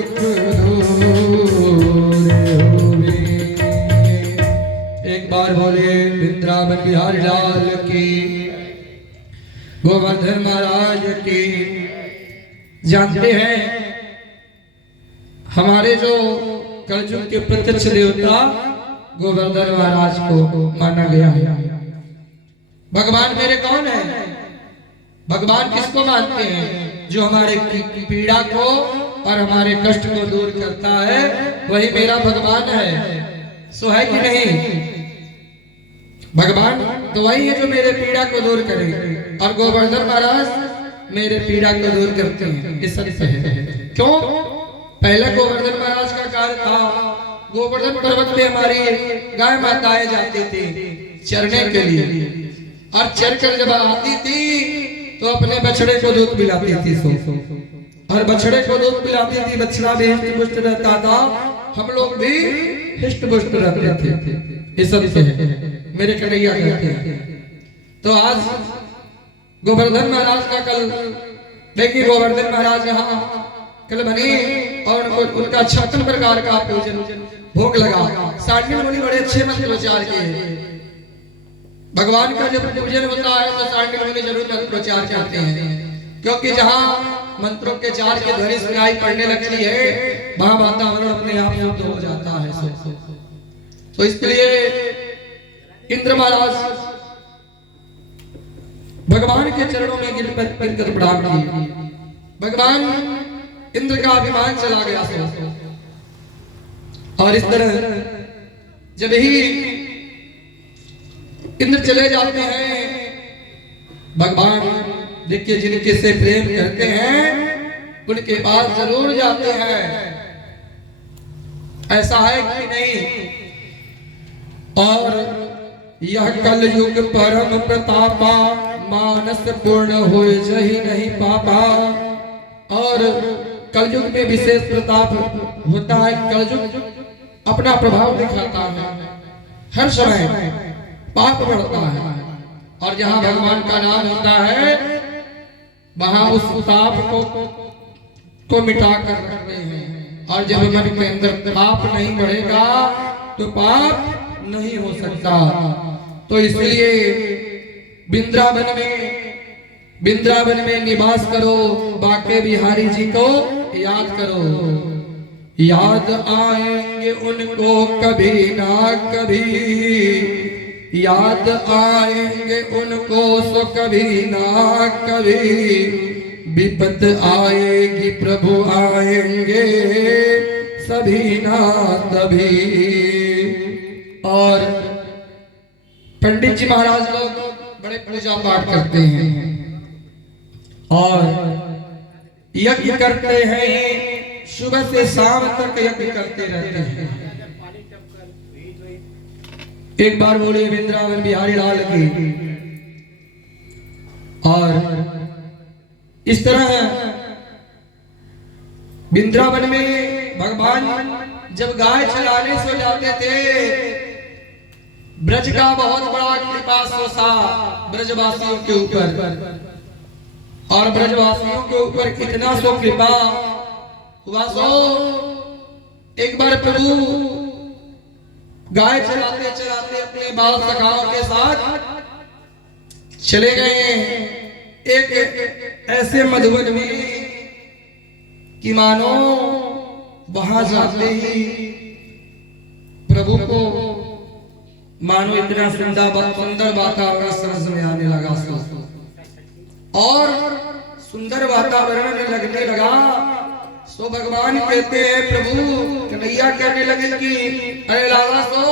दुख दूर होवे। एक बार बोले वृंदावन बिहारी लाल की, गोवर्धन महाराज की। जानते हैं हमारे जो कलयुग के प्रत्यक्ष देवता गोवर्धन महाराज को माना गया है। भगवान मेरे कौन है? भगवान किसको मानते हैं? जो हमारे पीड़ा को और हमारे कष्ट को दूर करता है, वही मेरा भगवान है। सो है कि नहीं? भगवान तो वही है जो मेरे पीड़ा को दूर करे, और गोवर्धन महाराज मेरे पीड़ा को दूर करते हैं। इस सत्य है। क्यों? पहले गोवर्धन महाराज का कार्य था, गोवर्धन पर्वत पे हमारी गाय माताएं जाती थी चरने के लिए, और चर कर जब आती थी तो अपने बछड़े को दूध पिलाती थी। और बछड़े को दूध पिलाती थी, बछड़ा भी हिष्ट पुष्ट रहता था, हम लोग भी हिष्ट पुष्ट रहते थे। ये सब से मेरे कन्हैया कहते हैं। तो आज गोवर्धन महाराज का कल देखिए, गोवर्धन महाराज यहाँ कल बने और उनका 56 प्रकार का पूजन भोग लगा। सांडिल्य मुनि बड़े अच्छे मंत्रोच्चार किए। भगवान का जब पूजन होता है तो सांडिल्य मुनि जरूर मंत्रोच्चार करते हैं, क्योंकि जहाँ मंत्रों के चार की ध्वनि सुनाई पड़ने लगती है, वहां वातावरण अपने आप शुद्ध हो जाता है। तो इसलिए इंद्र महाराज भगवान के चरणों में गिरकर प्रणाम किए। भगवान इंद्र का अभिमान चला गया। और इस तरह जब ही इंद्र चले जाते हैं, भगवान देखिए जिनके से प्रेम करते हैं उनके पास जरूर जाते हैं। ऐसा है कि नहीं? और यह कलयुग परम प्रतापा, मानस पूर्ण हो जही नहीं पापा। और कलयुग में विशेष प्रताप होता है। कलयुग अपना प्रभाव दिखाता है, हर समय पाप बढ़ता है, और जहां भगवान का नाम होता है वहां उस पाप को मिटा कर रखते हैं। और जब मन के अंदर पाप नहीं बढ़ेगा तो पाप नहीं हो सकता। तो इसलिए वृंदावन में निवास करो, बाके बिहारी जी को याद करो। याद आएंगे उनको कभी ना कभी, याद आएंगे उनको सो कभी ना कभी। विपत आएगी प्रभु आएंगे सभी ना तभी। और पंडित जी महाराज लोग बड़े पूजा पाठ करते हैं और यज्ञ करते हैं, सुबह से शाम तक यज्ञ करते रहते हैं। एक बार बोले वृंदावन बिहारी लाल की। और इस तरह वृंदावन में भगवान जब गाय चलाने से जाते थे, ब्रज का बहुत बड़ा कृपा सोसा ब्रजवासियों के ऊपर, और ब्रजवासियों के ऊपर कितना सो कृपा हुआ। सो एक बार प्रभु गाय चलाते चलाते अपने बाल सखाओं के साथ चले गए एक ऐसे मधुवन में कि मानो वहां जाते ही प्रभु को मानो इतना सुंदर वातावरण समझ में आने लगा। और सुंदर वातावरण में लगने लगा। सो भगवान कहते हैं, प्रभु कन्हैया कहने लगे कि अरे लाला सो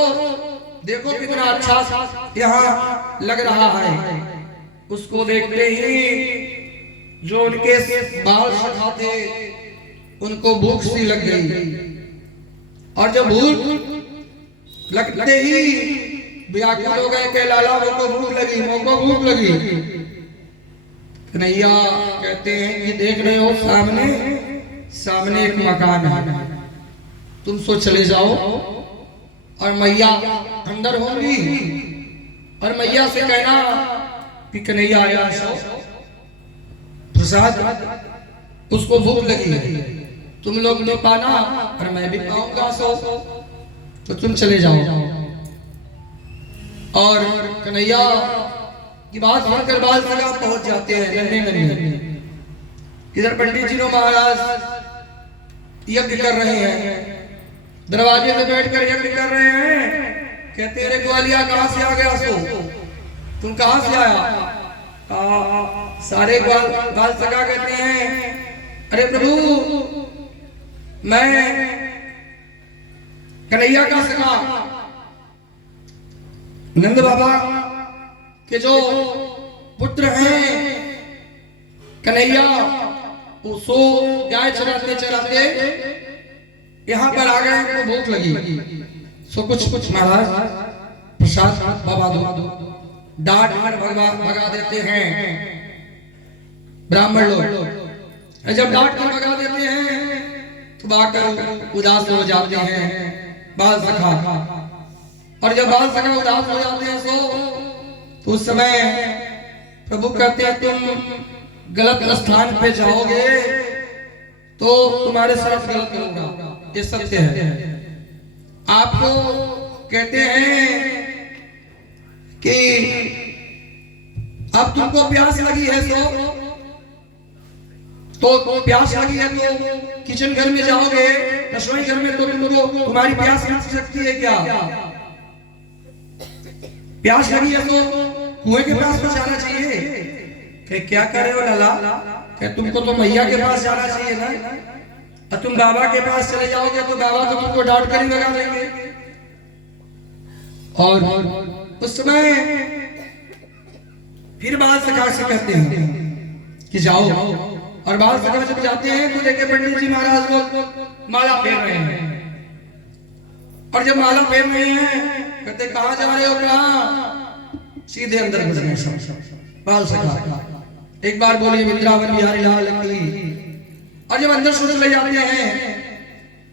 देखो कितना अच्छा यहाँ लग रहा है। उसको देखते ही जो उनके बाल सखा थे उनको भूख सी लग गई, और जब भूख लगते ही व्याकुल हो गए कि लाला मुझको भूख लगी, मुझको भूख लगी। कन्हैया कहते हैं कि देख रहे हो सामने एक मकान है, तुम सो चले जाओ और मैया अंदर होंगी, और मैया से कहना कि कन्हैया आया सो प्रसाद, उसको भूख लगी है। तुम लोग नहीं पाना और मैं भी पाऊंगा सो, तो तुम चले जाओ। और कन्हैया की बात सुनकर बाल सगा पहुंच जाते हैं नन्हे नन्हे। इधर पंडित जी महाराज यज्ञ कर रहे हैं, दरवाजे पे बैठकर यज्ञ कर रहे हैं। कहते अरे ग्वालिया कहां से आ गया सो, तुम कहां से आया? सारे बाल सगा कहते हैं अरे प्रभु मैं कन्हैया का सगा, नंद बाबा के जो पुत्र हैं कन्हैया, सो गाय चराते चराते यहाँ पर आ गए, तो भूख लगी, सो कुछ महाराज प्रसाद बाबा दो। डांट कर भगा देते हैं ब्राह्मण लोग। जब डांट कर भगा देते हैं तो आकर उदास हो जाते हैं बाल सखा। और जब बाल सखा उदास हो जाते हैं तो उस समय प्रभु कहते हैं तुम गलत स्थान पे जाओगे तो तुम्हारे साथ गलत होगा, ये सत्य है। आपको कहते हैं कि अब तुमको प्यास लगी है तो प्यास लगी है तो किचन घर में जाओगे, रसोई घर में, तो तुमको तुम्हारी प्यास मिट सकती है क्या? प्यास लगी है तो कुएं के पास तो जाना चाहिए। कि क्या करे हो लाला, कि तुमको तो मैया के पास जाना चाहिए ना, और तुम बाबा के पास चले जाओगे तो बाबा तो तुमको डांट कर ही भगा देंगे। और उस समय फिर बाल सखा से कहते हैं कि जाओ, और बाल सखा जब जाते हैं तो देखे पंडित जी महाराज लोग माला फेर रहे हैं। और जब माला फेर रहे हैं कहते कहां जा रहे हो? कहां? सीधे अंदर घुस गए बाल सखा। एक बार बोलिए वृंदावन बिहारी लाल की। और जब अंदर शुरू ले जाते हैं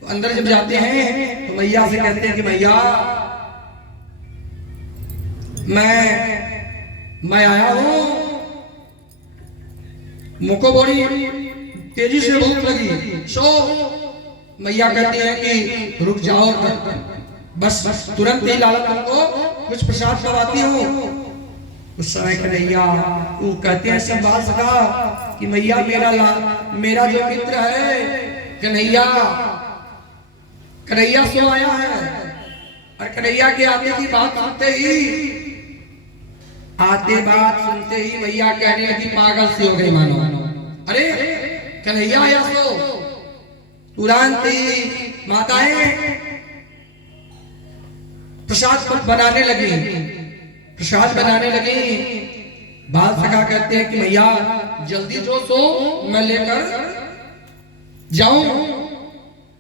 तो अंदर जब जाते हैं तो मैया से कहते हैं कि मैया मैं आया हूं, मुझको बड़ी तेजी से भूख लगी। सो मैया कहती है कि रुक जाओ, बस तुरंत ही लाला तुमको कुछ प्रसाद करवाती हूँ। उस समय कन्हैया वो कहते हैं सब बाल सखा कि मैया मेरा जो मित्र है कन्हैया सो आया है। और कन्हैया के आते की बात सुनते ही मैया कहने लगी पागल सी हो गई मानो। अरे कन्हैया आया सो, तुरंत ही माताएं प्रसाद बनाने लगी। बाल सखा कहते हैं कि मैया जल्दी जो सो मैं लेकर जाऊं,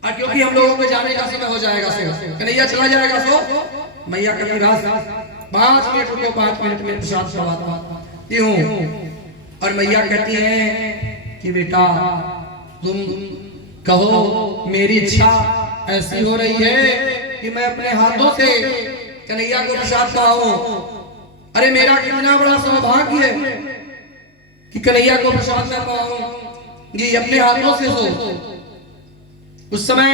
और क्योंकि हम लोगों के जाने का समय हो जाएगा, सो कन्हैया चला जाएगा। सो मैया कहती रात 5 मिनट रुको, 5 मिनट में प्रसाद खवाती हूँ। और मैया कहती है कि बेटा तुम कहो, मेरी इच्छा ऐसी हो रही है कि मैं अपने हाथों से कन्हैया को प्रसाद खवाऊं। अरे मेरा कितना बड़ा सौभाग्य है कि कन्हैया को प्रसाद में खवाऊं ये अपने हाथों से हो। उस समय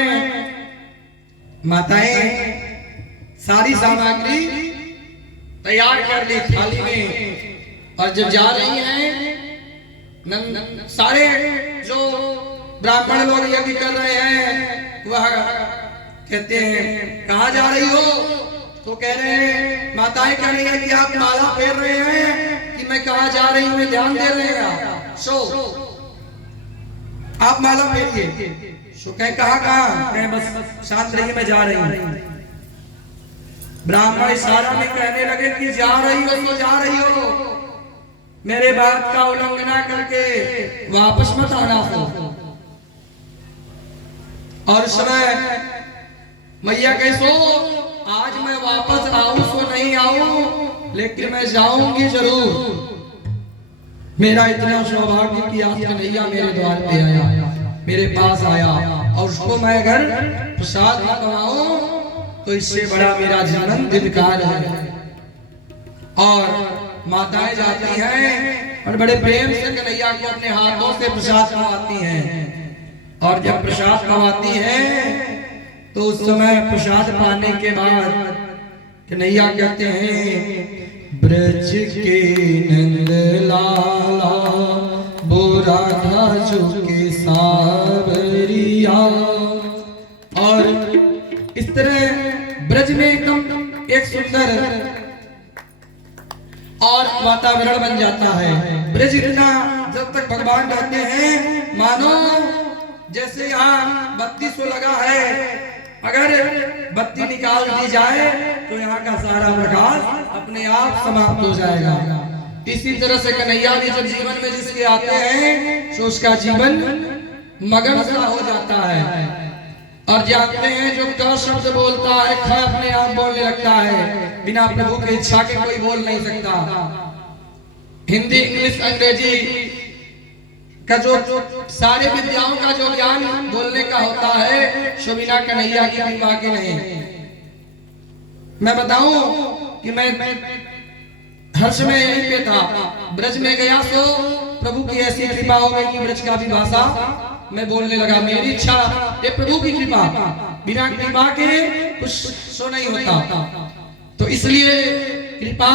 माताएं सारी सामग्री तैयार कर ली थाली में, और जब जा रही हैं सारे जो ब्राह्मण लोग यज्ञ कर रहे हैं वह कहते हैं कहां जा रही हो? तो कह रहे हैं, माताएं कह रही है कि आप माला फेर रहे हैं कि मैं कहां जा रही हूं, ध्यान दे रहे हैं। सो आप माला फेरिए। सो कहा बस शांत रहिए, मैं जा रही हूं। ब्राह्मण इशारा में कहने लगे कि जा रही हो तो जा रही हो, मेरे बात का उल्लंघन करके वापस मत आना हो। और समय मैया कैसो आज मैं वापस आऊं सो नहीं आऊं, लेकिन मैं जाऊंगी जरूर। मेरा इतना सौभाग्य कि आज कन्हैया मेरे द्वार पे आया, मेरे पास आया, और उसको मैं अगर प्रसाद न खवाऊं तो इससे बड़ा मेरा जीवन धिक्कार है। और माताएं जाती हैं और बड़े प्रेम से कन्हैया को अपने हाथों से प्रसाद खवाती हैं। और जब प्रसाद पवाती है तो उस समय प्रसाद पाने के बाद कन्हैया कहते हैं ब्रज के नंद लाला वो राधा झुके सावरिया। और इस तरह ब्रज में एकदम एक सुंदर और वातावरण बन जाता है। ब्रज इतना जब तक भगवान रहते हैं मानो जैसे यहाँ बत्ती सो लगा है, अगर बत्ती निकाल दी जाए तो यहाँ का सारा प्रकाश अपने आप समाप्त हो जाएगा। इसी तरह से कन्हैया भी जब जीवन में जिसके आते हैं तो उसका जीवन मगन सा हो जाता है। और जानते हैं जो क शब्द बोलता है ख अपने आप बोलने लगता है, बिना प्रभु की इच्छा के कोई बोल नहीं सकता। हिंदी इंग्लिश अंग्रेजी का जो सारे विद्याओं का जो ज्ञान बोलने का होता है सो बिना कन्हैया की कृपा के नहीं। मैं बताऊं कि मैं हर्ष में यहीं पे था, ब्रज में गया तो प्रभु की ऐसी कृपा हो गई कि ब्रज का भी भाषा मैं बोलने लगा। मेरी इच्छा ये प्रभु की कृपा, बिना कृपा के कुछ सो नहीं होता। तो इसलिए कृपा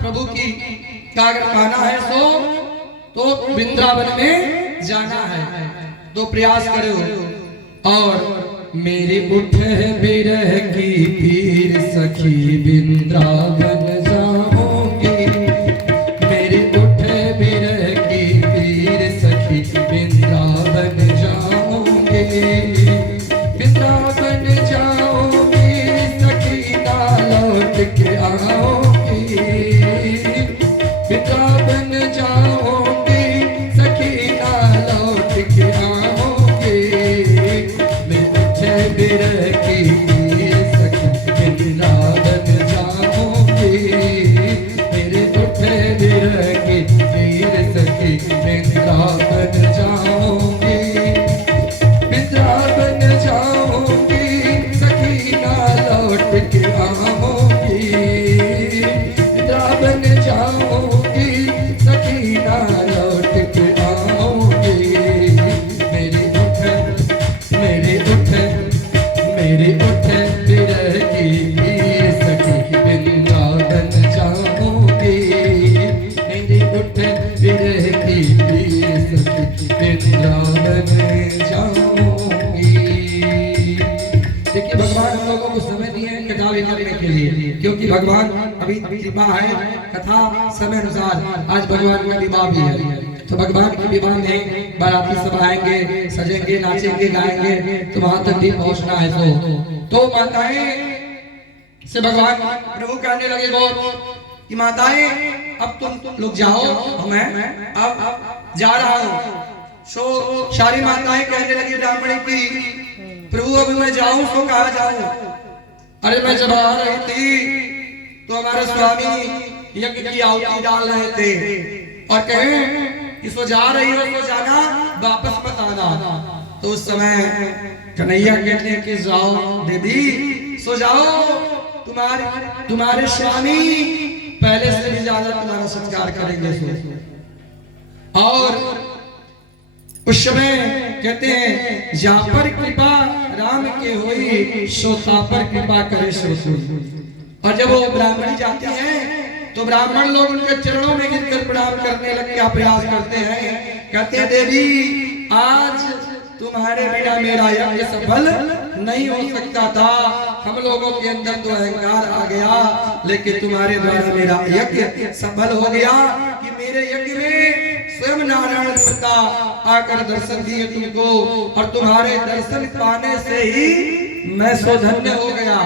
प्रभु की का अगर पाना है तो वृंदावन में जाना है तो प्रयास करो। और मेरी उठ बिरह की पीर सखी वृंदावन जाऊंगी, मेरी उठ बिरह की पीर सखी वृंदावन जाऊंगी, वृंदावन जाऊंगी सखी ना लौट के आऊंगी, वृंदावन जाऊंगी सखी ना लौट के आऊंगी, मैं उठे बिरह की सखी वृंदावन जाऊंगी, मेरे उठे बिरह की पीर सखी वृंदावन जाऊंगी, वृंदावन जाऊंगी सखी ना लौट के आऊंगी, वृंदावन जाऊंगी सखी ना लौट के आऊंगी, मेरी उठ बिरह की पीर सखी वृंदावन जाऊंगी, मेरी उठ बिरह की पीर सखी वृंदावन जाऊंगी। देखिए भगवान हम लोगों को समय दिए हैं कथा करने के लिए, क्योंकि भगवान अभी कृपा है कथा समय अनुसार आज भगवान का विवाह भी है। तो भगवान के विवाह में बाराती सब आएंगे, सजेंगे, नाचेंगे, गाएंगे, तो वहां तक भी पहुंचना है। तो माताएं से भगवान प्रभु कहने लगे बहुत कि माताएं अब तुम लोग जाओ, मैं अब जा रहा हूँ। सो सारी माताएं कहने लगी ब्राह्मणी की प्रभु अब मैं जाऊं तो कहा जाऊं? अरे मैं जब आ रही थी तो हमारे स्वामी यज्ञ की आहुति डाल रहे थे और कहे इसको जा रही हो तो जाना, वापस मत आना। तो उस समय कन्हैया कहते हैं कि जाओ दीदी सो जाओ, तुम्हारे स्वामी पहले से भी ज्यादा तुम्हारा सत्कार करेंगे। सो और उस समय कहते हैं जा पर कृपा राम के होई सो ता पर कृपा करे सो सोई। और जब वो ब्राह्मणी जाती है तो ब्राह्मण लोग उनके चरणों में गिरकर प्रणाम करने लग क्या प्रयास करते हैं, कहते हैं देवी आज तुम्हारे बिना मेरा यज्ञ सफल नहीं हो सकता था, हम लोगों के अंदर तो अहंकार आ गया, लेकिन तुम्हारे द्वारा मेरा यज्ञ सफल हो गया कि मेरे यज्ञ में स्वयं नारायण देवता आकर दर्शन दिए तुमको, और तुम्हारे दर्शन पाने से ही मैं सौधन्य हो गया।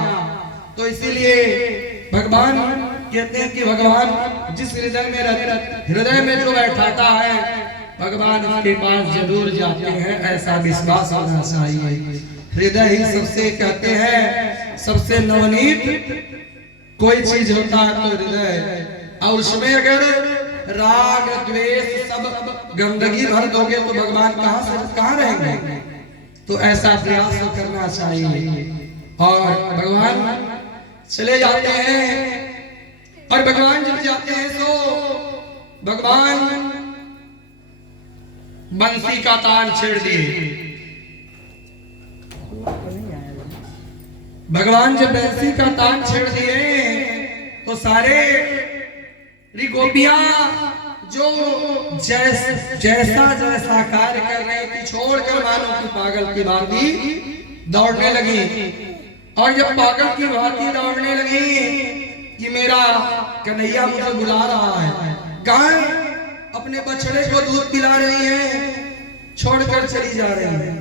तो इसीलिए भगवान कहते हैं कि भगवान जिस हृदय में रहते, हृदय में जो बैठाता है भगवान उसके पास जरूर जाते हैं, ऐसा विश्वास होना चाहिए। हृदय ही सबसे कहते हैं सबसे नवनीत कोई चीज होता है तो हृदय, और उसमें अगर राग द्वेष सब गंदगी भर दोगे तो भगवान कहाँ रहेंगे। तो ऐसा प्रयास तो करना चाहिए। और भगवान चले जाते हैं, और भगवान जब जाते हैं तो भगवान बंसी का तान छेड़ दिए, भगवान जब बंसी का तान छेड़ दिए तो सारे गोपियां जो जैसा जैसा कार्य कर रही थी छोड़कर मानो कि पागल की भांति दौड़ने लगी। और जब पागल की भांति दौड़ने लगी कि मेरा कन्हैया मुझे बुला रहा है, गाय अपने बछड़े को दूध पिला रही है, छोड़कर चली जा रही है।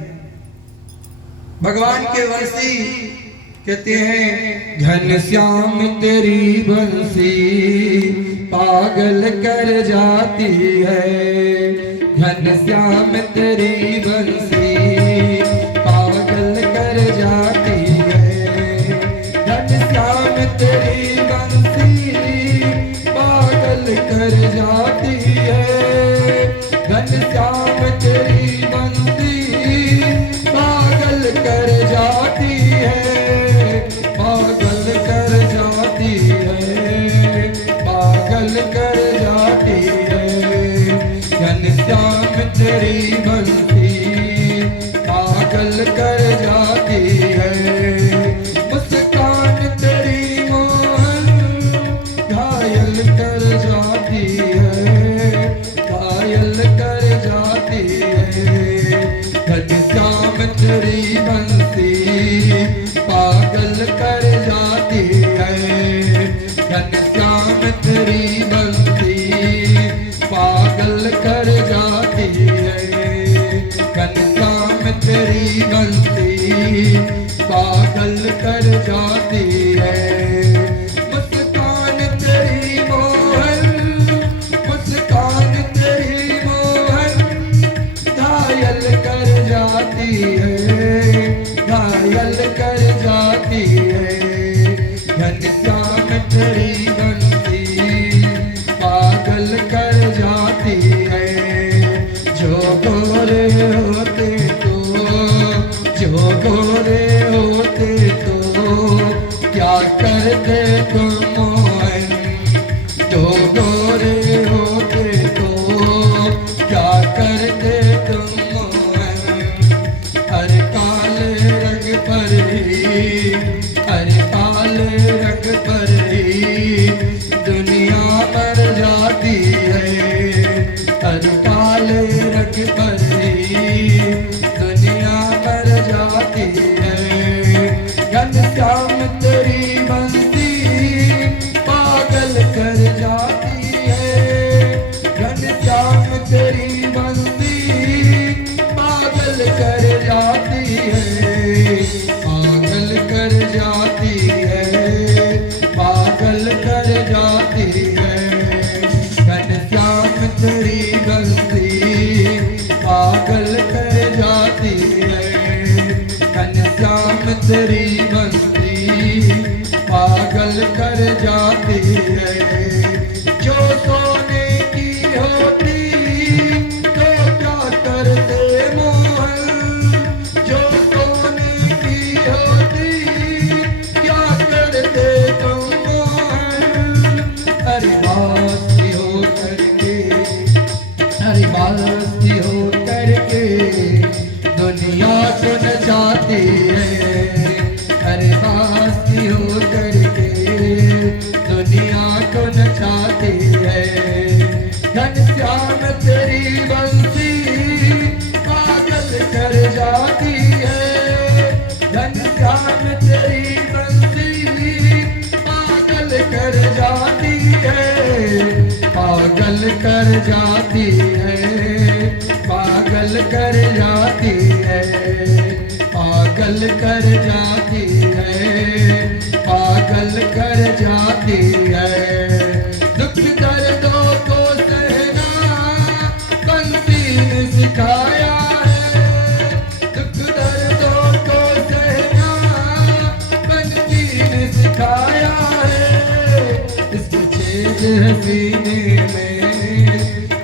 भगवान के बंसी कहते हैं घनश्याम तेरी बंसी पागल कर जाती है, घनश्याम तेरी बंसी पागल कर जाती है, घनश्याम तेरी बंसी पागल कर जाती है, घनश्याम तेरी बंसी पागल कर जाती है, पागल कर जाती है, पागल कर जाती है, घनश्याम तेरी बंसी पागल कर जाती है, मुस्कान तेरी मोहन घायल कर जाती है, घायल कर जाती है, घनश्याम तेरी बंसी पागल कर जाती है, घनश्याम तेरी बंसी पागल कर जाती है, घनश्याम तेरी बंसी पागल कर जाती है, मुस्कान तेरी मोहन, मुस्कान तेरी मोहन घायल कर जाती है, घायल कर जाती है, घनश्याम तेरी बंसी पागल कर जाती है, जो गोरे होते तो, जो गोरे होते तो क्या करते तुम मोहन, जो गोरे होते तो क्या करते तुम मोहन, हर काले रंग पर ही, हर काले रंग पर ही दुनिया मर जाती है, हर काले रंग पर ही दुनिया मर जाती है, घनश्याम तेरी बंसी पागल कर जाती है, घनश्याम तेरी बंसी पागल कर जाती है, पागल कर जाती है, पागल कर जाती है, घनश्याम तेरी बंसी पागल कर जाती है, घनश्याम तेरी बंसी पागल कर जाती है, जो सोने की होती तो क्या करते मोहन, जो सोने की होती क्या करते तुम मोहन, हरि बासी हो करके, हरि बासी हो करके दुनिया को नचाती है, हरि बासी हो करके दुनिया को नचाती है, घनश्याम तेरी बंसी पागल कर जाती है, घनश्याम तेरी बंसी पागल कर जाती है, पागल कर जाती है, पागल कर जाती है, पागल कर जाती है, पागल कर जाती है, दुख दर्दों को सहना बंसी ने सिखाया है, दुख दर्दों को सहना बंसी ने सिखाया है, इसके छेद हसीने में,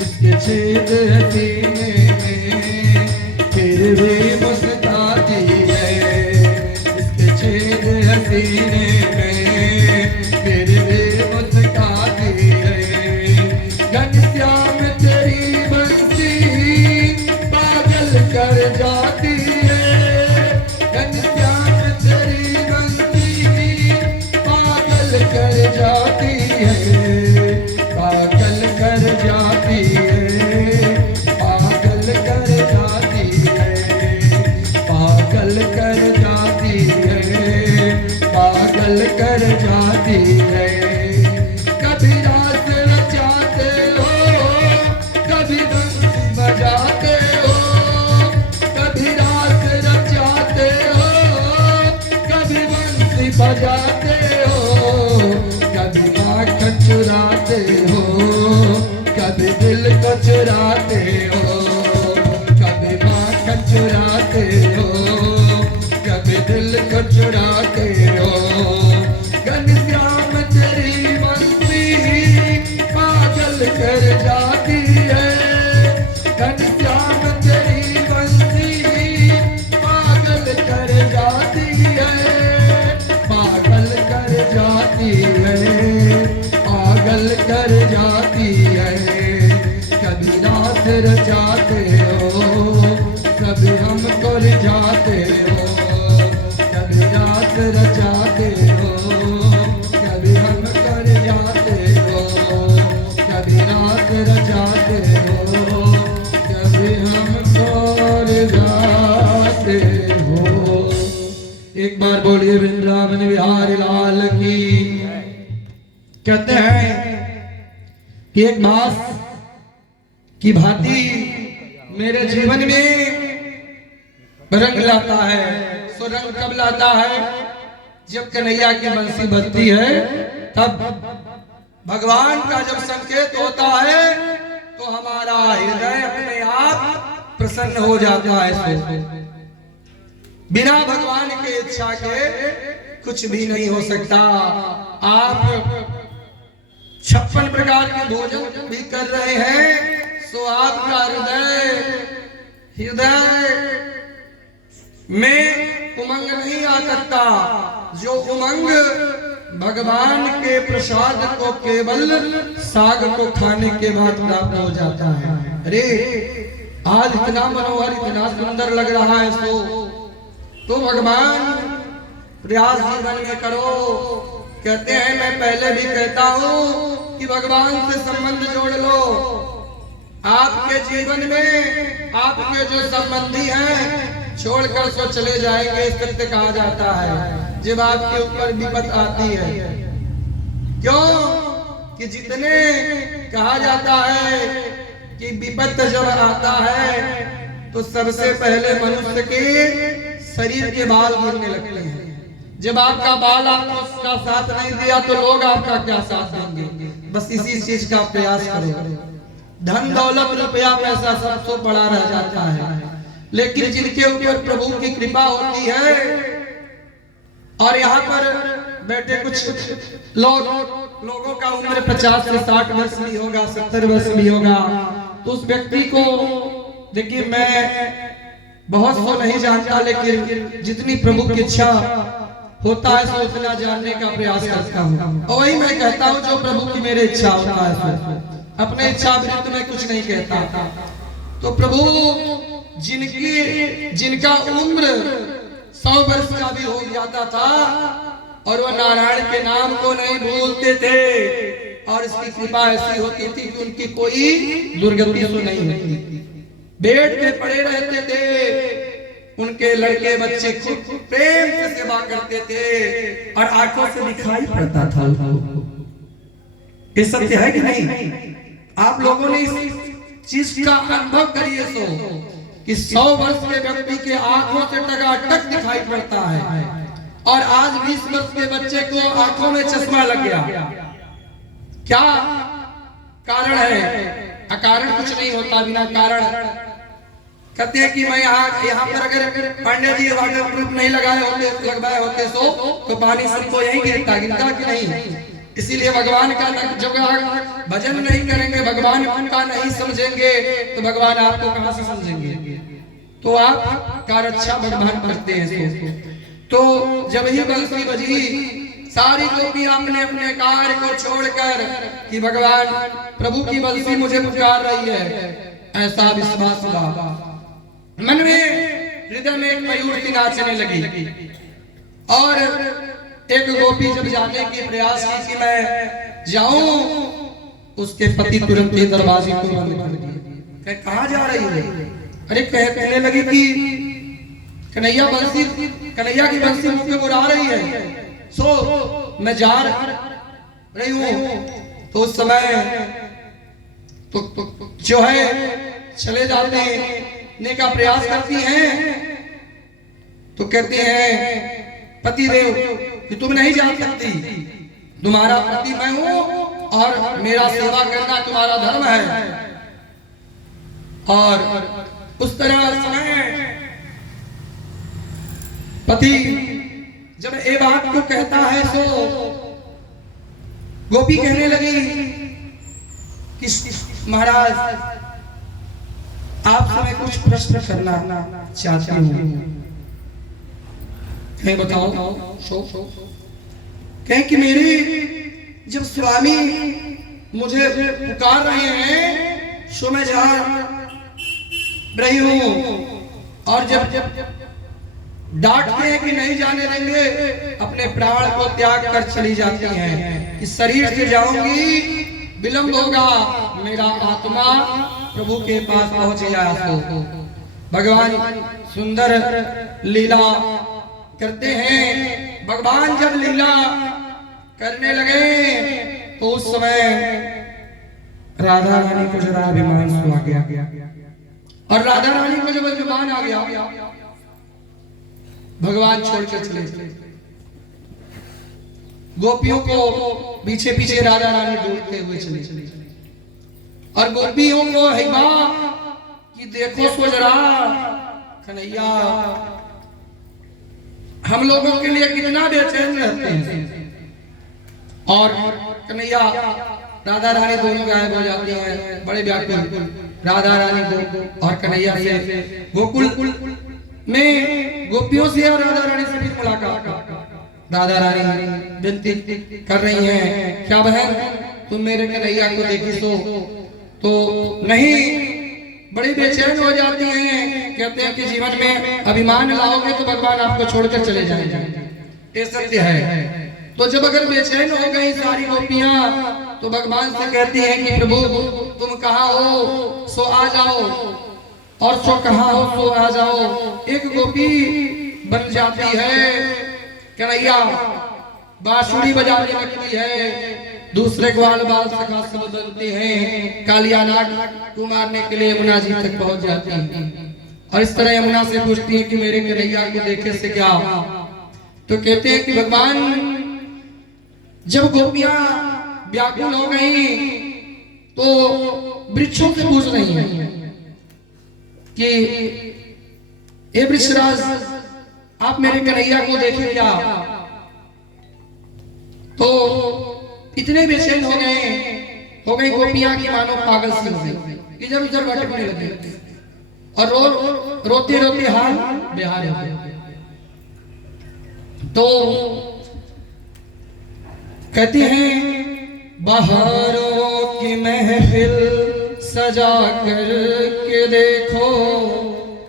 इसके छेद हसीने में फिर भी मुस्कुराती है, इसके छेद हसीने में फिर भी मुस्कुराती है, घनश्याम तेरी बंसी पागल कर जाती है, घनश्याम तेरी बंसी पागल कर जाती है, पागल कर जाती है। कभी रास रचाते हो, कभी बंसी बजाते हो, कभी रास रचाते हो, कभी बंसी बजाते हो, कभी माखन चुराते हो, कभी दिल को चुराते हो, कभी माखन चुराते हो, कभी दिल को चुराते हो। घनश्याम तेरी बंसी पागल कर जाती है, घनश्याम तेरी बंसी पागल कर जाती है, पागल कर जाती है, पागल कर जाती है। कभी रात रचाते हो, कभी हमको रिझाते हो, कभी रात रचाते हो, कभी हमको रिझाते हो, कभी रात रचाते हो, कभी हमको रिझाते हो। एक बार बोलिए वृंदावन बिहारी लाल की। कहते हैं कि एक मास की भांति मेरे जीवन में रंग लाता है। सो रंग कब लाता है? जब कन्हैया की बंसी बजती है, तब भगवान का जब संकेत होता है तो हमारा हृदय अपने आप प्रसन्न हो जाता है। बिना भगवान की इच्छा के कुछ भी नहीं हो सकता। आप 56 प्रकार के भोजन भी कर रहे हैं, सो आपका हृदय में उमंग नहीं आ सकता। जो उमंग भगवान के प्रसाद को केवल साग को खाने के बाद प्राप्त हो जाता है। अरे आज इतना मनोहर, इतना सुंदर लग रहा है, तो भगवान प्रयास जीवन में करो। कहते हैं, मैं पहले भी कहता हूँ कि भगवान से संबंध जोड़ लो। आपके जीवन में आपके जो संबंधी हैं छोड़कर सो चले जाएंगे, इस सत्य कहा जाता है जब आपके ऊपर विपत आती है। क्यों कि जितने कहा जाता है कि विपत जब आता है तो सबसे पहले मनुष्य के शरीर के बाल गिरने लगते हैं। जब आपका बाल आपको उसका साथ नहीं दिया तो लोग आपका क्या साथ देंगे? बस इसी चीज का प्रयास करो। धन दौलत रुपया पैसा सब तो बड़ा रह जाता है, लेकिन जिनके ऊपर प्रभु की कृपा होती है। और यहाँ पर बैठे कुछ लोगों का उम्र 50 से 60 वर्ष भी होगा, 70 वर्ष भी होगा, तो उस व्यक्ति को देखिए, मैं बहुत सो नहीं जानता, लेकिन जितनी प्रभु की इच्छा होता है सो उतना जानने का प्रयास करता हूँ। और वही मैं कहता हूँ जो प्रभु की मेरी इच्छा होता है, अपने इच्छा विरुद्ध में कुछ नहीं कहता। तो प्रभु जिनका उम्र 100 वर्ष का भी हो जाता था और वह नारायण के नाम को नहीं भूलते थे, और इसकी कृपा ऐसी होती थी कि उनकी कोई दुर्गति तो नहीं होती। बेड पे पड़े रहते थे, उनके लड़के बच्चे खूब प्रेम से सेवा करते थे और आंखों से दिखाई पड़ता था। ये सत्य है कि नहीं? आप लोगों ने इस चीज का अनुभव करिए सो कि 100 वर्ष के व्यक्ति के आंखों से टकाटक दिखाई पड़ता है, और आज 20 वर्ष के बच्चे को आंखों में चश्मा लग गया। क्या कारण है? अकारण कुछ नहीं होता, बिना कारण। कहते हैं कि मैं यहाँ पर अगर पांडे जी वाटर प्रूफ नहीं लगवाए होते तो पानी सबको यही गिरता कि नहीं। इसीलिए भगवान का जब आप भजन नहीं करेंगे, भगवान का नहीं समझेंगे, तो भगवान आपको कहां से समझेंगे? तो आप का रक्षा भगवान करते हैं। तो जब ही बंसी बजी, सारी गोपियां अपने अपने कार्य को छोड़कर कि भगवान प्रभु की बंसी मुझे पुकार रही है, ऐसा विश्वास हुआ मन में। हृदय में एक मयूर सी नाचने लगी, और एक गोपी जब जाने की प्रयास की कि मैं जाऊं, उसके पति तुरंत ही दरवाजे को बंद कर दिए। कहाँ जा रही है? अरे कहने लगी कि कन्हैया की बंसी मुंह पे बुला रही है। सो मैं जा रही हूँ, तो उस समय तो जो है चले जाने का प्रयास करती हैं, तो कहते हैं पतिदेव कि तुम नहीं जा सकती, तुम्हारा पति मैं हूं और मेरा सेवा करना तुम्हारा धर्म है। और उस तरह समय पति जब ये बात को कहता है, सो गोपी कहने लगी कि महाराज आपसे मैं कुछ प्रश्न करना चाहती हूँ। कहीं बताओ। कहें कि मेरे जब स्वामी मुझे पुकार रहे हैं, सो मैं जा रही हूँ, और जब डांटते हैं कि नहीं जाने देंगे, अपने प्राण को त्याग कर चली जाती हैं। इस शरीर से जाऊंगी, विलंब होगा, मेरा आत्मा प्रभु के पास पहुंच गया। तो भगवान सुंदर लीला करते हैं। भगवान जब लीला करने लगे, तो उस समय राधा रानी को जरा अभिमान आ गया, और राधा रानी को जब अभिमान आ गया, भगवान छोड़कर चले। गोपियों को पीछे पीछे राधा रानी दौड़ते हुए चले, और गोपियों को हिमा कि देखो सो जरा कन्हैया हम लोगों के लिए कितना बेचैन रहते हैं। और कन्हैया राधा रानी दोनों गायब हो जाती हैं, बड़े व्याकुल राधा रानी को और कन्हैया से। गोकुल में गोपियों से और राधा रानी से फिर मुलाकात। राधा रानी विनती कर रही हैं, क्या बहन तुम मेरे कन्हैया को देखी तो नहीं, बड़ी बेचैन हो जाती हैं। कहते हैं कि जीवन में अभिमान लाओगे तो भगवान आपको छोड़कर चले जाएंगे, ये सत्य है। तो जब अगर बेचैन हो गई सारी गोपियां, तो भगवान से कहती हैं कि प्रभु तुम कहाँ हो, सो आ जाओ, और सो कहाँ हो, सो आ जाओ। एक गोपी बन जाती है कन्हैया, बांसुरी बजाने लगती है, दूसरे ग्वाल बाल सखा सब बनते हैं, कालिया नाग को मारने के लिए यमुना जी तक पहुंच जाती है। और इस तरह यमुना से पूछती है कि मेरे कन्हैया को देखे से क्या। तो कहते हैं कि भगवान जब गोपियां व्याकुल हो गई, तो वृक्षों से पूछ रही हैं कि हे वृक्षराज आप मेरे कन्हैया को देखे क्या। तो इतने बेचैन हो गई गोपियां की मानो पागल सी हो गई, इधर उधर भटकने लगी, और रोते रोते हाल बेहाल हो गए। तो कहते हैं बहारों की महफिल सजा कर के देखो,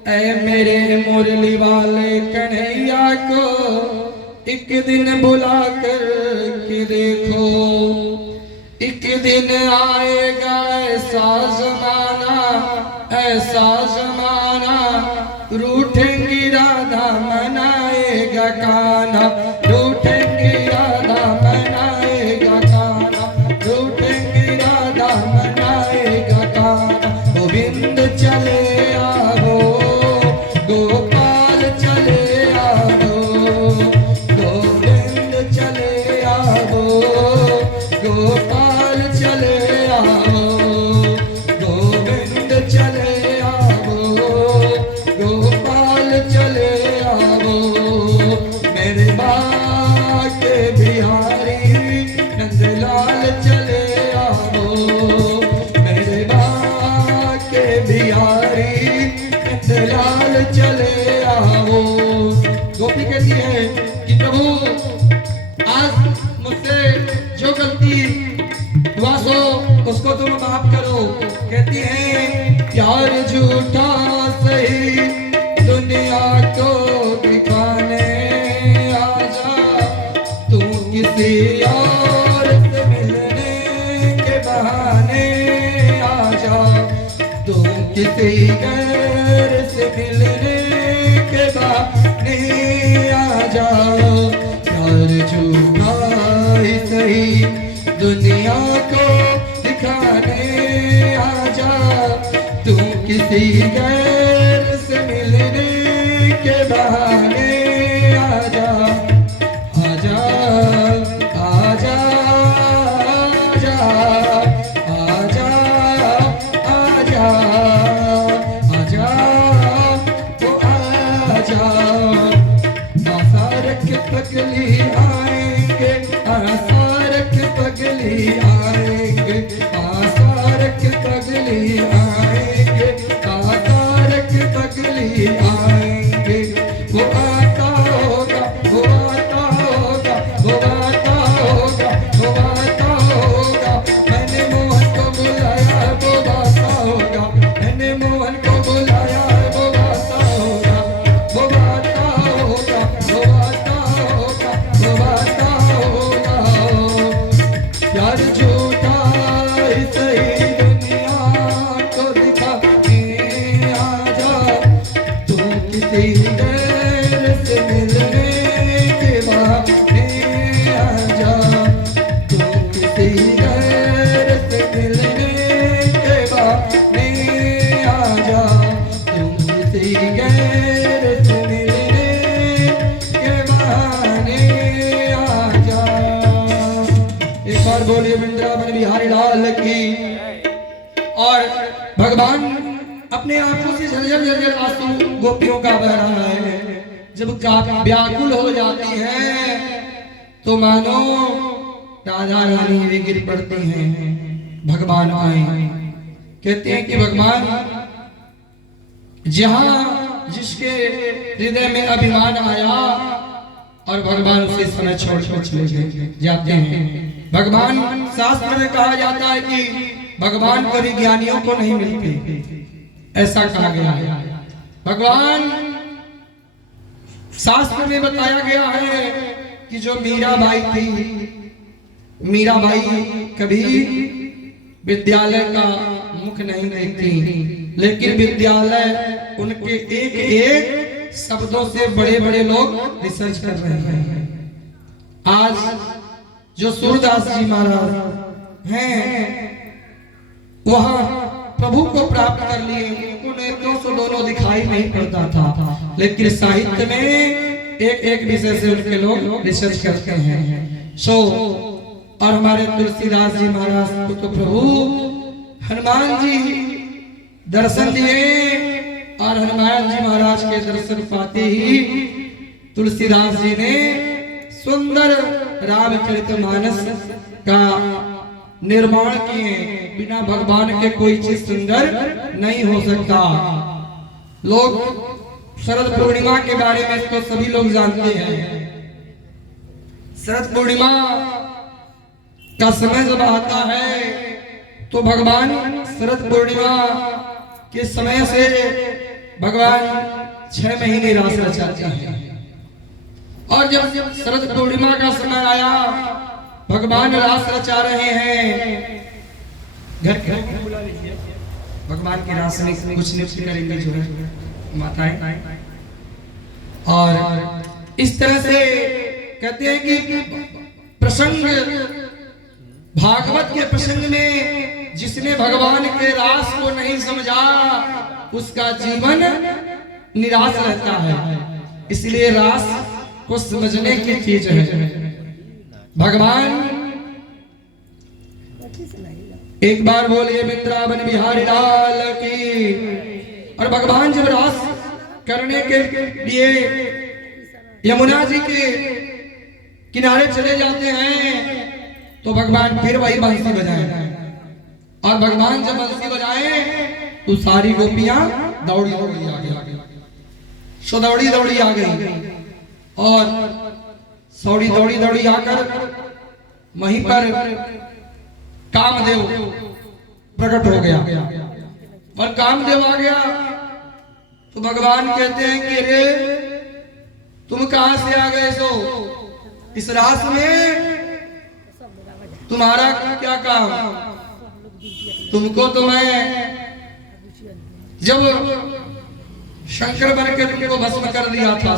ऐ मेरे मुरली वाले कन्हैया को एक दिन बुला कर के देखो। एक दिन आएगा ऐसा जमाना, रूठेंगी राधा मनाएगा कान्हा, रूठेंगी राधा मनाएगा कान्हा, रूठेंगी राधा मनाएगा कान्हा। गोविंद चले आओ, गोपाल चले आओ, गोविंद चले आओ, गोपाल चले आओ, गोविंद चले आओ, गोपाल चले आओ। मेरे बाके बिहारी नंदलाल चले आओ, मेरे बाके बिहारी नंदलाल चले आओ। गोपी कहती है कि प्रभु आज मुझसे जो गलती हुआ सो उसको तुम माफ करो। कहती है प्यार झूठा सही दुनिया को दिखाने आजा, तू किसी और से मिलने के बहाने आजा, तू किसी गैर से मिलने के बहाने आ जाओ, प्यार झूठा ही सही दुनिया को दिखाने आ जाओ, तुम किसी गैर से मिलने के बहाने आ जाओ, आ जाओ, आ जाओ, आ जाओ, आ जाओ, आ जाओ, तो आ जाओ। आसारक पगली आएंगे, आसारक पगली आएंगे, आसारक पगली आएंगे, आसारक पगली आएंगे। वो आता होगा, वो आता होगा, वो आता होगा, वो आता होगा। मैंने मोहन को बुलाया, वो आता होगा, मैंने मोहन को बुलाया, वो आता होगा, वो आता होगा, वो आता होगा, वो आता होगा। प्यार झूठा ही सही दुनिया को दिखाने आ जा, तुम किसी गैर से मिलने के बहाने आ जा, तुम किसी गैर से मिलने के बहाने आ जा, तुम किसी गैर से मिलने के बहाने आ जा। एक बार बोलिए वृंदावन बिहारी लाल की। और भगवान अपने आंखों से झरझर झरझर आंसू गोपियों का बह रहा है। जब व्याकुल हो जाती है तो मानो राधा रानी भी गिर पड़ती हैं। भगवान आए, कहते हैं कि भगवान जहां जिसके हृदय में अभिमान आया और भगवान उसी समय छोड़ चले जाते हैं। भगवान शास्त्र में कहा जाता है कि भगवान कभी ज्ञानियों को नहीं मिलते, ऐसा कहा गया है। भगवान शास्त्र में बताया गया है कि जो मीराबाई थी, मीराबाई कभी विद्यालय का मुख नहीं देखती, लेकिन विद्यालय उनके एक एक शब्दों से बड़े बड़े लोग रिसर्च कर रहे हैं। आज जो सूरदास जी महाराज हैं वहां प्रभु को प्राप्त कर लिए, उनको नेत्रों से दोनों दिखाई नहीं पड़ता था, लेकिन साहित्य में एक एक विषय से उनके लोग रिसर्च करते हैं। और हमारे तुलसीदास जी महाराज को तो प्रभु हनुमान जी दर्शन दिए, और हनुमान जी महाराज के दर्शन पाते ही तुलसीदास जी ने सुंदर रामचरितमानस का निर्माण किए। बिना भगवान के कोई चीज सुंदर नहीं हो सकता। लोग शरद पूर्णिमा के बारे में तो सभी लोग जानते हैं। शरद पूर्णिमा का समय जब आता है तो भगवान शरद पूर्णिमा के समय से भगवान 6 महीने रास रचाते हैं। और जब शरद पूर्णिमा का समय आया, भगवान रास रचा रहे हैं। घर बुला लीजिए, भगवान की रास में कुछ नृत्य करेंगे जो है माताएं। और इस तरह से कहते हैं कि प्रसंग, भागवत के प्रसंग में जिसने भगवान के रास को नहीं समझा उसका जीवन निराश रहता है। इसलिए रास को समझने की चीज है। भगवान एक बार बोलिए वृंदावन बिहारी लाल की। और भगवान जब रास करने के लिए यमुना जी के किनारे चले जाते हैं तो भगवान फिर वही बंसी बजाए। और भगवान जब बंसी बजाए तो सारी गोपियां दौड़ी दौड़ी आ गई, सो दौड़ी दौड़ी आ गई। और सौड़ी दौड़ी दौड़ी आकर वहीं पर कामदेव प्रकट हो गया। और कामदेव आ गया तो भगवान कहते हैं कि अरे तुम कहां से आ गए? सो इस रास में तुम्हारा क्या काम? तुमको तो मैं जब शंकर बन के तुमको भस्म कर दिया था,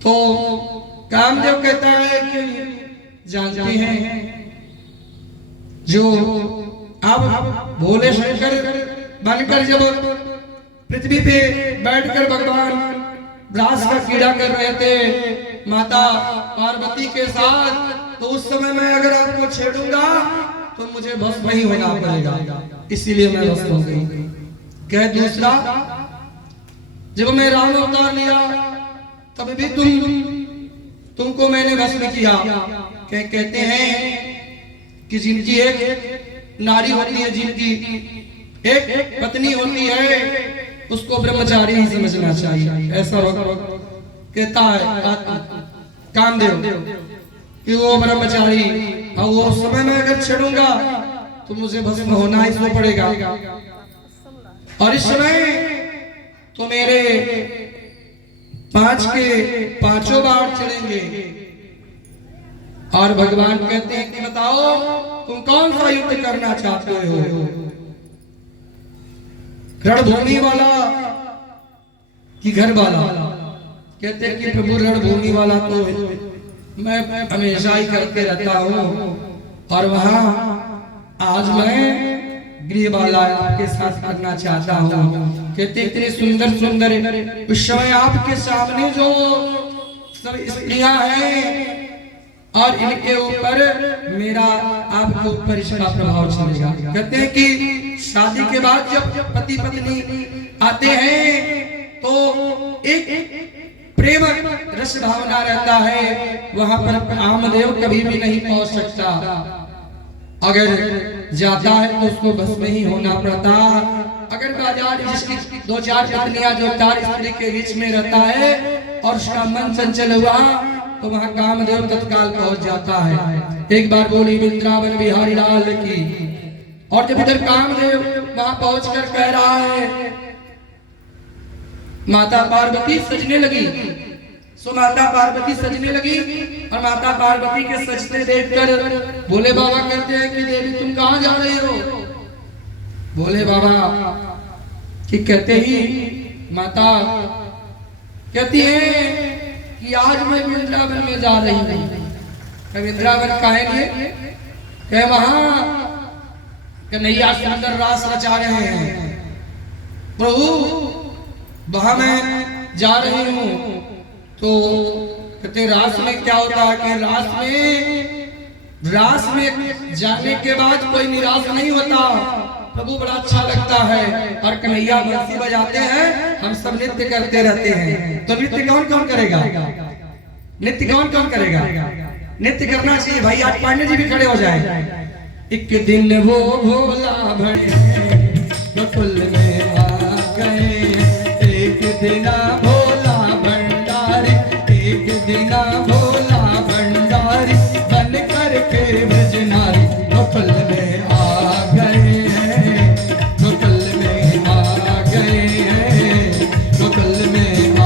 तो कामदेव कहता है कि जानती हैं जो आप भोले शंकर बनकर जब पृथ्वी पे बैठकर भगवान रास का कीड़ा कर रहे थे माता पार्वती के साथ, तो उस समय मैं अगर आपको छेड़ूंगा तो मुझे भस्म ही होना पड़ेगा, इसीलिए मैं भस्म हो गई। कह दूसरा, जब मैं राम अवतार लिया तब भी तुमको मैंने भस्म किया। कहते हैं कि जिनकी एक नारी होती है, जिनकी एक पत्नी होती है, उसको ब्रह्मचारी ही समझना चाहिए। ऐसा कहता है कामदेव कि वो ब्रह्मचारी, और वो समय में अगर छेड़ूंगा तो मुझे भस्म होना ही पड़ेगा। और इस समय तो मेरे 5 के 5 बार चढ़ेंगे। और भगवान कहते हैं कि बताओ तुम कौन सा युद्ध करना चाहते हो, रणभूमि वाला कि घर वाला? कहते हैं कि प्रभु रणभूमि वाला तो मैं हमेशा ही करते रहता हूँ, और वहां आज मैं गृह वाला आपके साथ करना चाहता हूँ। कहते इतने सुंदर सुंदर उस समय आपके सामने जो सब स्त्रियां हैं और इनके ऊपर मेरा आपके ऊपर इसका प्रभाव चलेगा। कहते हैं कि शादी के बाद जब पति पत्नी आते हैं तो एक प्रेम रस भावना रहता है, वहां पर कामदेव कभी भी नहीं पहुंच सकता। अगर जाता है तो उसको बस में ही होना पड़ता। अगर बाजार जिसकी 2-4 पत्नियां जो 4 स्त्री के बीच में रहता है और उसका मन चंचल हुआ तो वहां कामदेव तत्काल पहुंच जाता है। एक बार बोली वृंदावन बिहारी लाल की। और जब इधर कामदेव वहां पहुंचकर कह रहा है, माता पार्वती सजने लगी। सो माता पार्वती सजने लगी और माता पार्वती के सजते देखकर भोले बाबा कहते हैं कि देवी तुम कहां जा रही हो? भोले बाबा कि कहते ही माता कहती है कि आज मैं वृंदावन में जा रही हूँ। वृंदावन काहे लिए? कह वहां कन्हैया सुंदर रास रचा रहे हैं प्रभु, वहां मैं जा रही हूँ। तो कहते रास में क्या होता है कि रास में जाने के बाद कोई निराश नहीं होता, प्रभु बड़ा अच्छा लगता है। और कन्हैया बंसी बजाते हैं, हम सब नृत्य करते रहते हैं। तो नृत्य कौन कौन करेगा? नृत्य कौन कौन करेगा? नृत्य करना चाहिए भाई। आज पांडे जी भी खड़े हो जाए। एक दिन वो भोला भड़े गोकुल में आ गए, एक दिना भोला भंडारी, एक दिना भोला भंडारी बन करके ब्रजनारी गोकुल में आ गए हैं, गोकुल में आ गए हैं, गोकुल में आ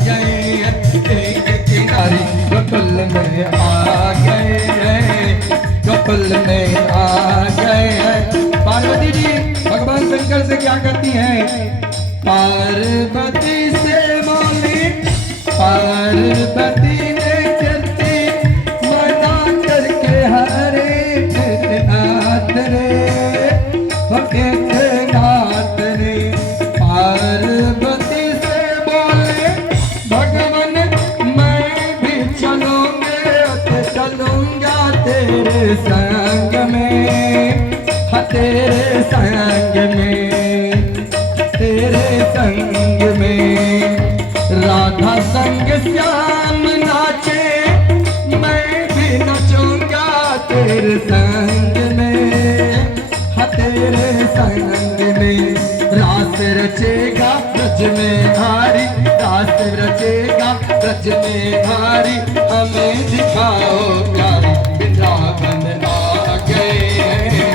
गए हैं, एक किनारी गोकुल में आ गए हैं, गोकुल में आ गए हैं। पार्वती जी भगवान शंकर से क्या कहती हैं? पार्वती से मांगी, पार्वती ने करती मना करके हरे नाथ रे, नाथ रे। पार्वती से बोले भगवान मैं भी चलूंगा तेरे संग में, तेरे संग में, तेरे संग में। राधा संग श्याम नाचे, मैं भी नचूंगा तेरे संग में, तेरे संग में। रास रचेगा ब्रज में भारी, रास रचेगा ब्रज में भारी, हमें दिखाओ प्यारी। वृंदावन आ गए हैं,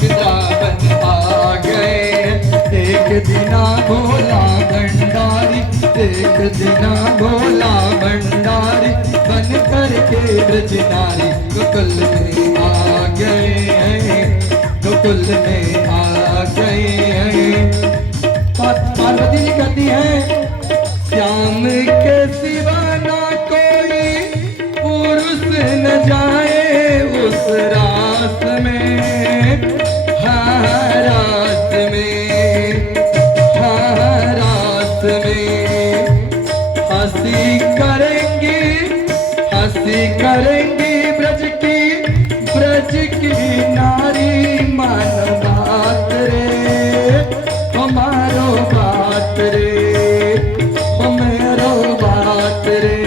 वृंदावन आ गए हैं, एक दिना भोला भंडारी, एक दिना भोला भंडारी बन करके ब्रजनारी गोकुल में आ गए हैं, गोकुल में आ गए हैं। पार्वती जी कहती हैं श्याम के सिवा ना बस में हंसी करेंगी ब्रज की नारी मान बात रे हमारो बात रे हमारो बात रे।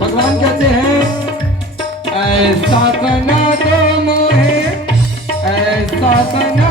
भगवान कहते हैं ऐसा बना दो मोहे ऐसा बना